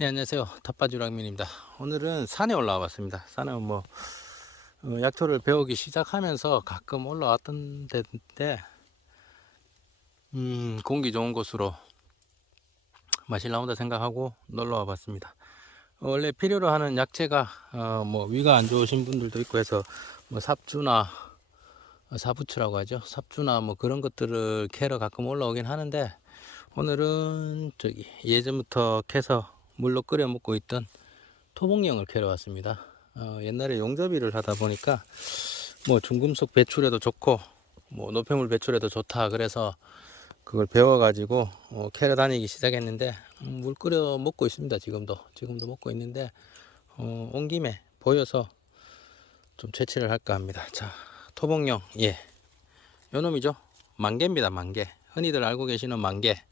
네, 안녕하세요. 텃밭주랑민입니다. 오늘은 산에 올라와 봤습니다. 산에 약초를 배우기 시작하면서 가끔 올라왔던 데인데, 공기 좋은 곳으로 맛이 나온다 생각하고 놀러 와 봤습니다. 원래 필요로 하는 약재가, 위가 안 좋으신 분들도 있고 해서, 삽주나, 사부추라고 하죠. 삽주나 그런 것들을 캐러 가끔 올라오긴 하는데, 오늘은 예전부터 캐서 물로 끓여 먹고 있던 토복령을 캐러 왔습니다. 옛날에 용접일을 하다 보니까 중금속 배출에도 좋고 노폐물 배출에도 좋다 그래서 그걸 배워가지고 캐러 다니기 시작했는데 물 끓여 먹고 있습니다. 지금도 먹고 있는데 온 김에 보여서 좀 채취를 할까 합니다. 자, 토복령, 요 놈이죠. 만개입니다. 만개. 흔히들 알고 계시는 만개.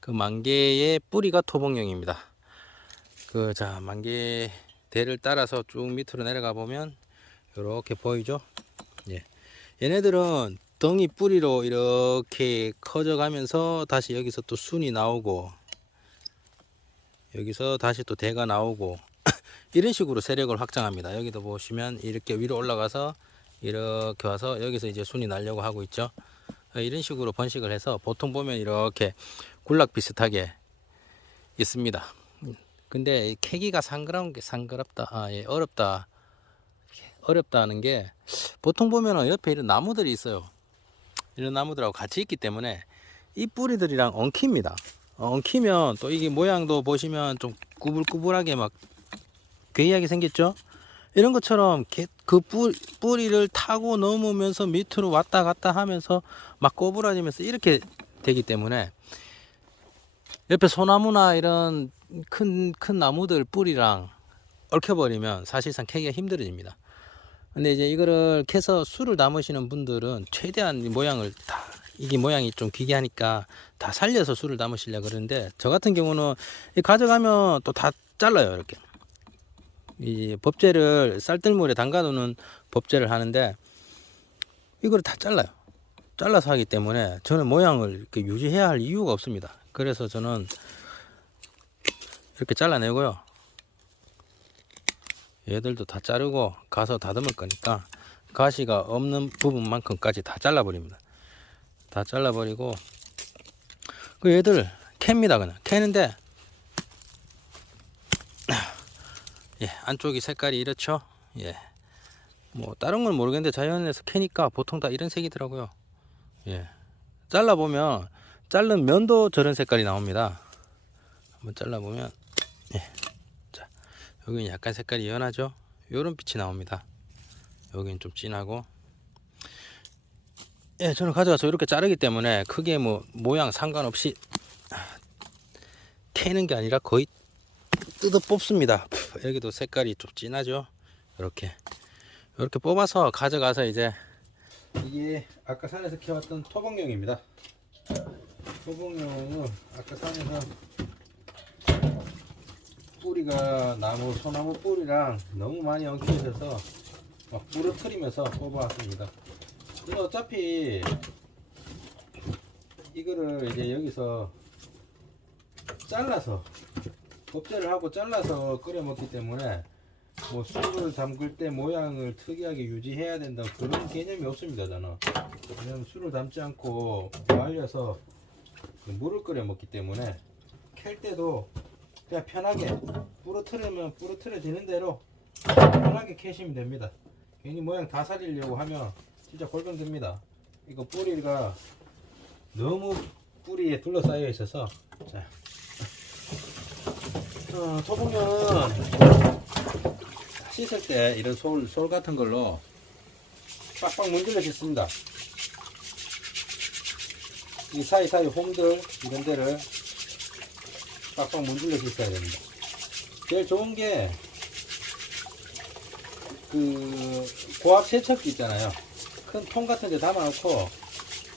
그 만개의 뿌리가 토복령입니다. 만개 대를 따라서 쭉 밑으로 내려가 보면 이렇게 보이죠. 얘네들은 덩이 뿌리로 이렇게 커져 가면서 다시 여기서 또 순이 나오고 여기서 다시 또 대가 나오고 이런 식으로 세력을 확장합니다. 여기도 보시면 이렇게 위로 올라가서 이렇게 와서 여기서 이제 순이 나려고 하고 있죠. 이런 식으로 번식을 해서 보통 보면 이렇게 굴락 비슷하게 있습니다. 근데 캐기가 어렵다는 게 보통 보면은 옆에 이런 나무들이 있어요. 이런 나무들하고 같이 있기 때문에 이 뿌리들이랑 엉킵니다. 엉키면 또 이게 모양도 보시면 좀 구불구불하게 막 괴이하게 생겼죠. 이런 것처럼 그 뿌리를 타고 넘으면서 밑으로 왔다 갔다 하면서 막 꼬부라지면서 이렇게 되기 때문에 옆에 소나무나 이런 큰 나무들 뿌리랑 얽혀버리면 사실상 캐기가 힘들어집니다. 근데 이제 이거를 캐서 술을 담으시는 분들은 최대한 모양을 이게 모양이 좀 귀게 하니까 다 살려서 술을 담으시려고 그러는데, 저 같은 경우는 가져가면 또 다 잘라요. 이렇게 이 법재를 쌀뜨물에 담가 놓는 법재를 하는데 이거를 다 잘라서 하기 때문에 저는 모양을 이렇게 유지해야 할 이유가 없습니다. 그래서 저는 이렇게 잘라내고요. 얘들도 다 자르고 가서 다듬을 거니까 가시가 없는 부분만큼까지 다 잘라버립니다. 다 잘라버리고 그 얘들 캡니다. 그냥 캐는데 안쪽이 색깔이 이렇죠. 다른 건 모르겠는데 자연에서 캐니까 보통 다 이런 색이더라고요. 잘라보면 자른 면도 저런 색깔이 나옵니다. 한번 잘라보면 자, 여기는 약간 색깔이 연하죠. 요런 빛이 나옵니다. 여기는 좀 진하고 저는 가져가서 이렇게 자르기 때문에 크게 모양 상관없이 캐는 게 아니라 거의 뜯어 뽑습니다. 여기도 색깔이 좀 진하죠. 이렇게 뽑아서 가져가서 이제 이게 아까 산에서 캐왔던 토복령입니다. 토복령은 아까 산에서 뿌리가 소나무 뿌리랑 너무 많이 엉켜 있어서 막 부러뜨리면서 뽑아왔습니다. 이거 어차피 이거를 이제 여기서 잘라서 법재를 하고 잘라서 끓여 먹기 때문에 술을 담글 때 모양을 특이하게 유지해야 된다 그런 개념이 없습니다. 저는 왜냐면 술을 담지 않고 말려서 물을 끓여 먹기 때문에 캘 때도 그냥 편하게 부러뜨리면 부러뜨려지는 대로 편하게 캐시면 됩니다. 괜히 모양 다 살리려고 하면 진짜 골병듭니다. 이거 뿌리가 너무 뿌리에 둘러싸여 있어서 자, 토복령은 씻을 때 이런 솔 같은 걸로 빡빡 문질러 씻습니다. 이 사이사이 홈들 이런 데를 빡빡 문질러 씻어야 됩니다. 제일 좋은 게 그 고압 세척기 있잖아요. 큰 통 같은 데 담아 놓고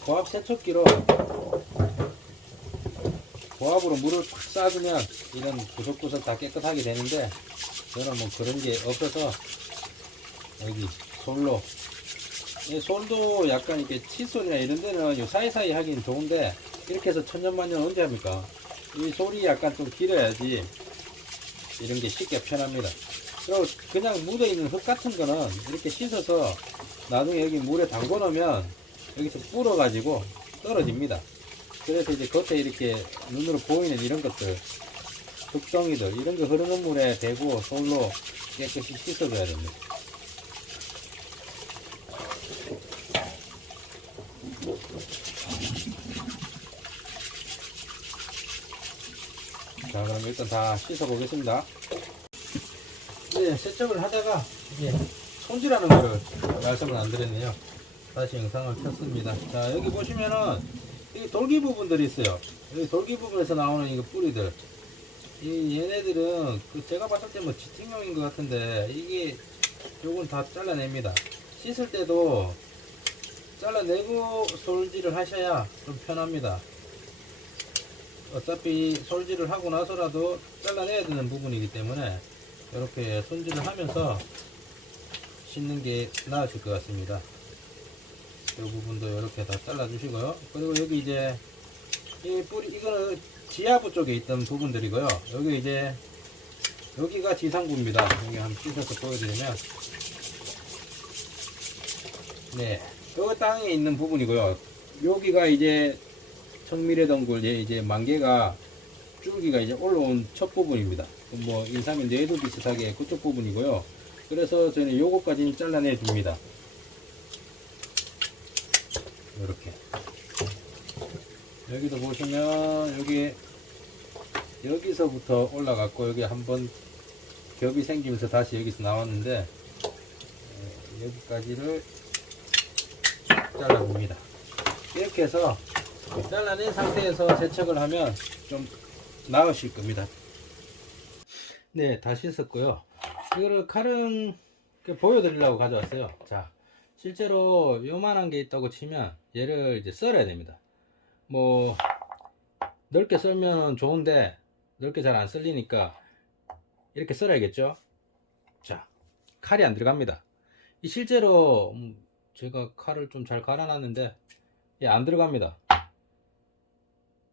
고압 세척기로 고압으로 물을 팍 쏴주면 이런 구석구석 다 깨끗하게 되는데 저는 그런 게 없어서 여기 솔로 이 솔도 약간 이렇게 칫솔이나 이런 데는 요 사이사이 하긴 좋은데 이렇게 해서 천년만년 언제 합니까? 이 솔이 약간 좀 길어야지 이런 게 쉽게 편합니다. 그리고 그냥 묻어 있는 흙 같은 거는 이렇게 씻어서 나중에 여기 물에 담궈 놓으면 여기서 불어 가지고 떨어집니다. 그래서 이제 겉에 이렇게 눈으로 보이는 이런 것들, 흙덩이들 이런 거 흐르는 물에 대고 솔로 깨끗이 씻어줘야 됩니다. 자, 그럼 일단 다 씻어 보겠습니다. 네, 세척을 하다가 이제 손질하는 거를 말씀을 안 드렸네요. 다시 영상을 켰습니다. 자, 여기 보시면은 이 돌기 부분들이 있어요. 여기 돌기 부분에서 나오는 이거 뿌리들, 이 얘네들은 그 제가 봤을 때 뭐 지팅용인 것 같은데 이게 요건 다 잘라냅니다. 씻을 때도 잘라내고 솔질을 하셔야 좀 편합니다. 어차피 솔질을 하고 나서라도 잘라내야 되는 부분이기 때문에 이렇게 손질을 하면서 씻는 게 나으실 것 같습니다. 이 부분도 이렇게 다 잘라 주시고요. 그리고 여기 이제 이 뿌리, 이거는 지하부 쪽에 있던 부분들이고요. 여기 이제 여기가 지상부입니다. 여기 한번 씻어서 보여드리면, 네, 요 땅에 있는 부분이고요. 여기가 이제 청미래 덩굴 이제 만개가 줄기가 이제 올라온 첫 부분입니다. 뭐 인삼의 뇌도 비슷하게 그쪽 부분이고요. 그래서 저는 요거까지 잘라내 줍니다. 이렇게 여기도 보시면 여기서부터 올라갔고 여기 한번 겹이 생기면서 다시 여기서 나왔는데 여기까지를 잘라봅니다. 이렇게 해서 잘라낸 상태에서 세척을 하면 좀 나으실 겁니다. 네, 다 씻었고요. 이거를 칼은 보여드리려고 가져왔어요. 자, 실제로 요만한 게 있다고 치면 얘를 이제 썰어야 됩니다. 뭐 넓게 썰면 좋은데 넓게 잘 안 썰리니까 이렇게 썰어야겠죠. 자, 칼이 안 들어갑니다. 이 실제로 제가 칼을 좀 잘 갈아놨는데 안 들어갑니다.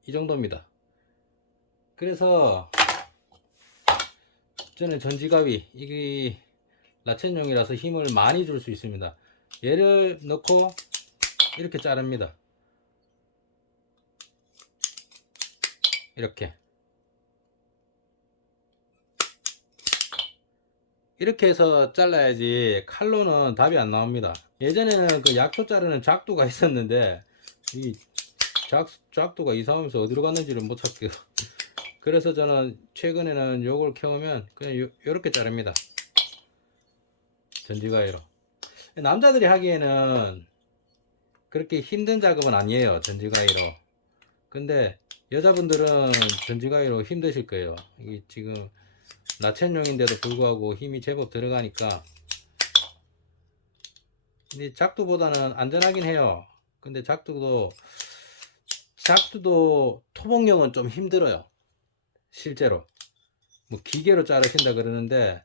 이 정도입니다. 그래서 저는 전지가위, 이게 라첸용이라서 힘을 많이 줄 수 있습니다. 얘를 넣고 이렇게 자릅니다. 이렇게 해서 잘라야지 칼로는 답이 안 나옵니다. 예전에는 그 약초 자르는 작두가 있었는데 이 작두가 이사오면서 어디로 갔는지를 못 찾게요. 그래서 저는 최근에는 요걸 켜오면 그냥 요렇게 자릅니다. 전지가위로. 남자들이 하기에는 그렇게 힘든 작업은 아니에요, 전지가위로. 근데 여자분들은 전지가위로 힘드실 거예요. 이게 지금 라첸용인데도 불구하고 힘이 제법 들어가니까. 근데 작두보다는 안전하긴 해요. 근데 작두도 토목용은 좀 힘들어요. 실제로 뭐 기계로 자르신다 그러는데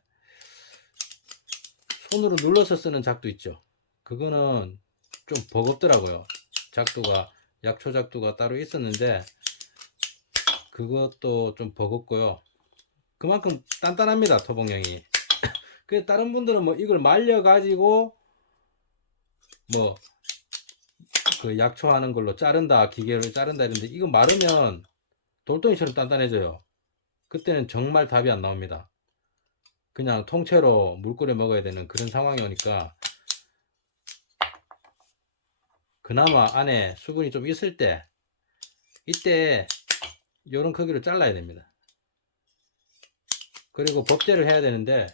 손으로 눌러서 쓰는 작두 있죠. 그거는 좀 버겁더라고요. 작두가 약초 작두가 따로 있었는데 그것도 좀 버겁고요. 그만큼 단단합니다, 토목용이. 그 다른 분들은 뭐 이걸 말려 가지고 뭐 그 약초 하는 걸로 자른다, 기계로 자른다 이런데 이거 마르면 돌덩이처럼 단단해져요. 그때는 정말 답이 안 나옵니다. 그냥 통째로 물 끓여 먹어야 되는 그런 상황이 오니까 그나마 안에 수분이 좀 있을 때 이때 이런 크기로 잘라야 됩니다. 그리고 법제를 해야 되는데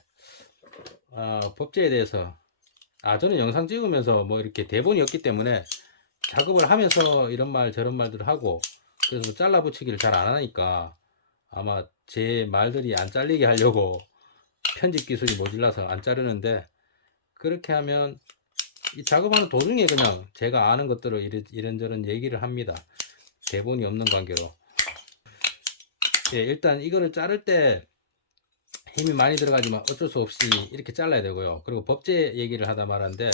법제에 대해서 저는 영상 찍으면서 뭐 이렇게 대본이 없기 때문에 작업을 하면서 이런 말 저런 말들을 하고 그래서 잘라 붙이기를 잘 안 하니까 아마 제 말들이 안 잘리게 하려고 편집 기술이 모자라서 안 자르는데, 그렇게 하면 이 작업하는 도중에 그냥 제가 아는 것들을 이런저런 얘기를 합니다. 대본이 없는 관계로. 예, 일단 이거를 자를 때 힘이 많이 들어가지만 어쩔 수 없이 이렇게 잘라야 되고요. 그리고 법제 얘기를 하다 말았는데,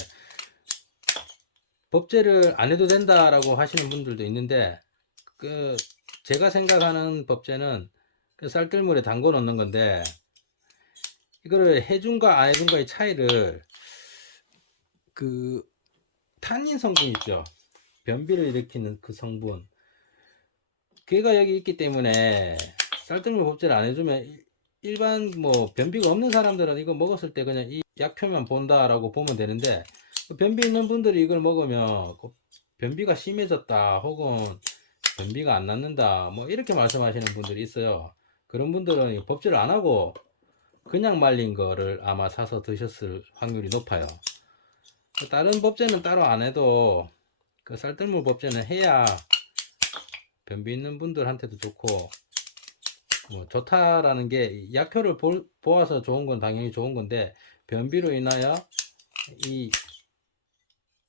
법제를 안 해도 된다라고 하시는 분들도 있는데, 제가 생각하는 법제는 쌀뜨물에 담궈 놓는 건데, 이거를 해준과 안 해준과의 차이를 그 탄닌 성분 있죠. 변비를 일으키는 그 성분. 걔가 여기 있기 때문에 쌀뜨물 법제를 안 해주면 일반 뭐 변비가 없는 사람들은 이거 먹었을 때 그냥 이 약표만 본다라고 보면 되는데 변비 있는 분들이 이걸 먹으면 변비가 심해졌다 혹은 변비가 안 낫는다 뭐 이렇게 말씀하시는 분들이 있어요. 그런 분들은 법제를 안 하고 그냥 말린 거를 아마 사서 드셨을 확률이 높아요. 다른 법제는 따로 안 해도 그 쌀뜨물 법제는 해야 변비 있는 분들한테도 좋고 뭐 좋다라는 게 약효를 보아서 좋은 건 당연히 좋은 건데 변비로 인하여 이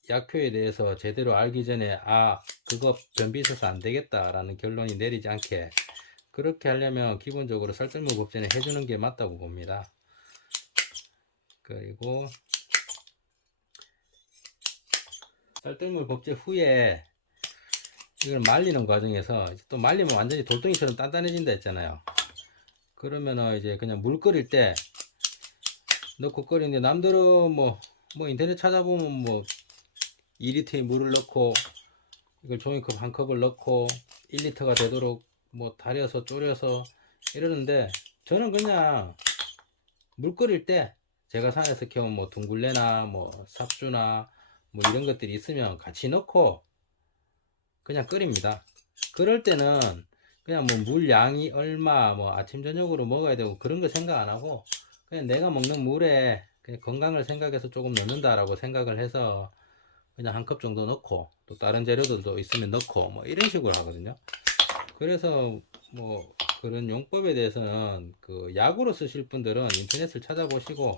약효에 대해서 제대로 알기 전에 그거 변비 있어서 안 되겠다라는 결론이 내리지 않게 그렇게 하려면 기본적으로 쌀뜨물 법제는 해주는 게 맞다고 봅니다. 그리고 쌀뜨물 법제 후에 이걸 말리는 과정에서 또 말리면 완전히 돌덩이처럼 단단해진다 했잖아요. 그러면은 이제 그냥 물 끓일 때 넣고 끓이는데 남들은 뭐 인터넷 찾아보면 뭐 2리터의 물을 넣고 이걸 종이컵 한 컵을 넣고 1리터가 되도록 뭐 달여서 졸여서 이러는데 저는 그냥 물 끓일 때 제가 산에서 키운 뭐 둥글레나 뭐 삽주나 뭐 이런 것들이 있으면 같이 넣고 그냥 끓입니다. 그럴 때는 그냥 뭐 물 양이 얼마 뭐 아침 저녁으로 먹어야 되고 그런 거 생각 안 하고 그냥 내가 먹는 물에 그냥 건강을 생각해서 조금 넣는다라고 생각을 해서 그냥 한 컵 정도 넣고 또 다른 재료들도 있으면 넣고 뭐 이런 식으로 하거든요. 그래서 뭐 그런 용법에 대해서는 그 약으로 쓰실 분들은 인터넷을 찾아보시고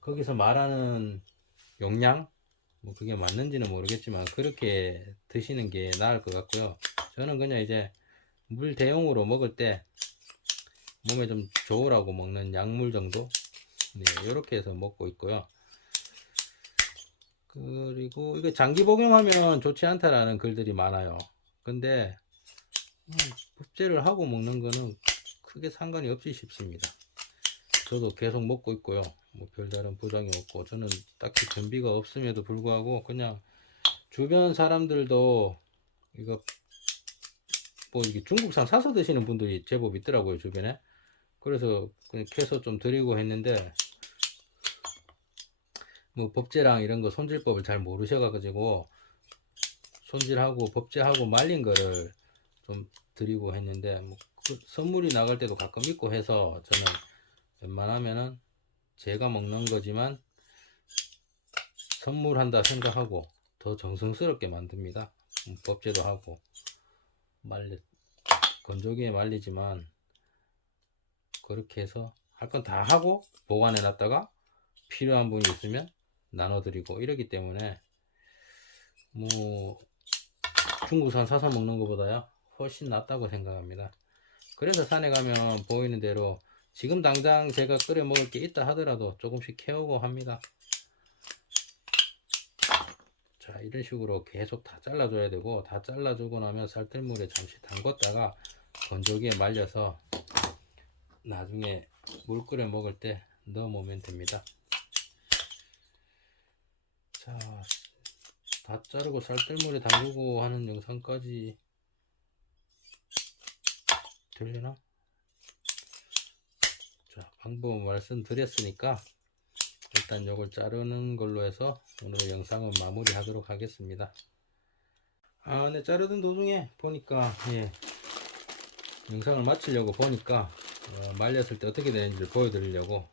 거기서 말하는 용량 뭐 그게 맞는지는 모르겠지만 그렇게 드시는 게 나을 것 같고요. 저는 그냥 이제 물 대용으로 먹을 때 몸에 좀 좋으라고 먹는 약물 정도 이렇게 해서 먹고 있고요. 그리고 이거 장기 복용하면 좋지 않다라는 글들이 많아요. 근데 복제를 하고 먹는 거는 크게 상관이 없지 싶습니다. 저도 계속 먹고 있고요. 뭐 별다른 부작용 없고 저는 딱히 변비가 없음에도 불구하고 그냥 주변 사람들도 이거 뭐 이게 중국산 사서 드시는 분들이 제법 있더라고요 주변에. 그래서 그냥 캐서 좀 드리고 했는데 뭐 법제랑 이런 거 손질법을 잘 모르셔가지고 손질하고 법제하고 말린 거를 좀 드리고 했는데 뭐그 선물이 나갈 때도 가끔 있고 해서 저는 웬만하면은 제가 먹는 거지만 선물한다 생각하고 더 정성스럽게 만듭니다. 법제도 하고 건조기에 말리지만 그렇게 해서 할 건 다 하고 보관해 놨다가 필요한 분이 있으면 나눠드리고 이러기 때문에 뭐 중국산 사서 먹는 것보다요 훨씬 낫다고 생각합니다. 그래서 산에 가면 보이는 대로 지금 당장 제가 끓여 먹을 게 있다 하더라도 조금씩 캐오고 합니다. 자 이런 식으로 계속 다 잘라줘야 되고 다 잘라주고 나면 쌀뜨물에 잠시 담궜다가 건조기에 말려서 나중에 물 끓여 먹을 때 넣어 놓으면 됩니다. 자, 다 자르고 쌀뜨물에 담그고 하는 영상까지 들리나? 자, 방법 말씀드렸으니까 일단 이걸 자르는 걸로 해서 오늘의 영상은 마무리 하도록 하겠습니다. 네, 자르던 도중에 보니까 영상을 마치려고 보니까 말렸을 때 어떻게 되는지를 보여드리려고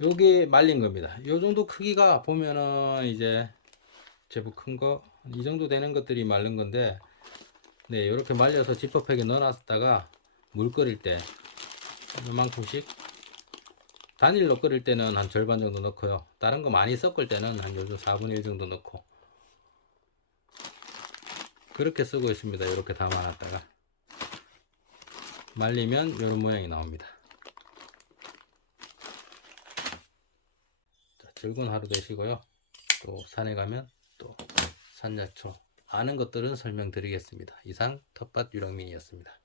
요게 말린 겁니다. 요 정도 크기가 보면은 이제 제법 큰 거 이 정도 되는 것들이 마른 건데 이렇게 말려서 지퍼백에 넣어 놨다가 물 끓일 때 요만큼씩 단일로 끓일 때는 한 절반 정도 넣고요. 다른 거 많이 섞을 때는 한 요즘 4분의 1 정도 넣고 그렇게 쓰고 있습니다. 이렇게 담아 놨다가 말리면 이런 모양이 나옵니다. 자, 즐거운 하루 되시고요. 또 산에 가면 또 산약초 아는 것들은 설명드리겠습니다. 이상 텃밭 유령민이었습니다.